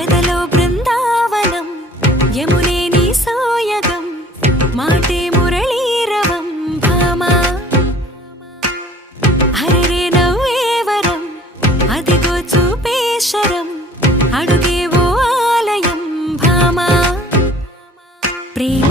ఎదలో బృందావనం యమునే నీ సోయగం మాటే మురళీరవం భామా హరరే నవ్వేవరం అదిగో చూపేశరం అడుగేవో ఆలయం భామా ప్రేమ